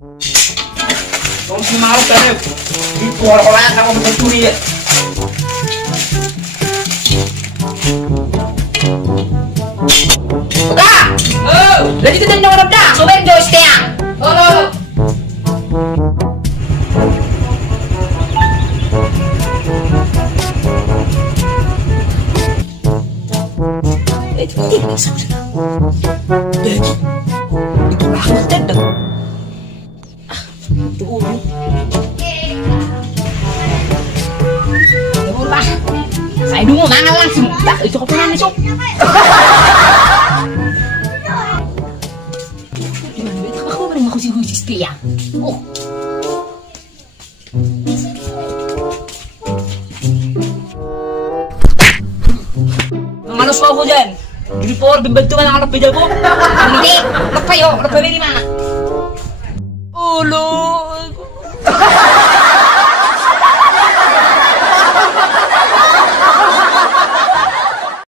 Kung si Maro ka rin, di ko wala ako magtuturi eh. Uga! Lagi kita nang dah, sobat Joyce dia. Tidak saudara. Lagi itu aku tendang. Tunggu. Lah. Saya dulu mangan langsung. Tak itu kepulan itu. Aku baru mau khusus dia. Oh. Manos ko ako dyan. Before, bimbantu ka ng anak pidya ko. Hindi, napay oh, napay di mana. Ulo.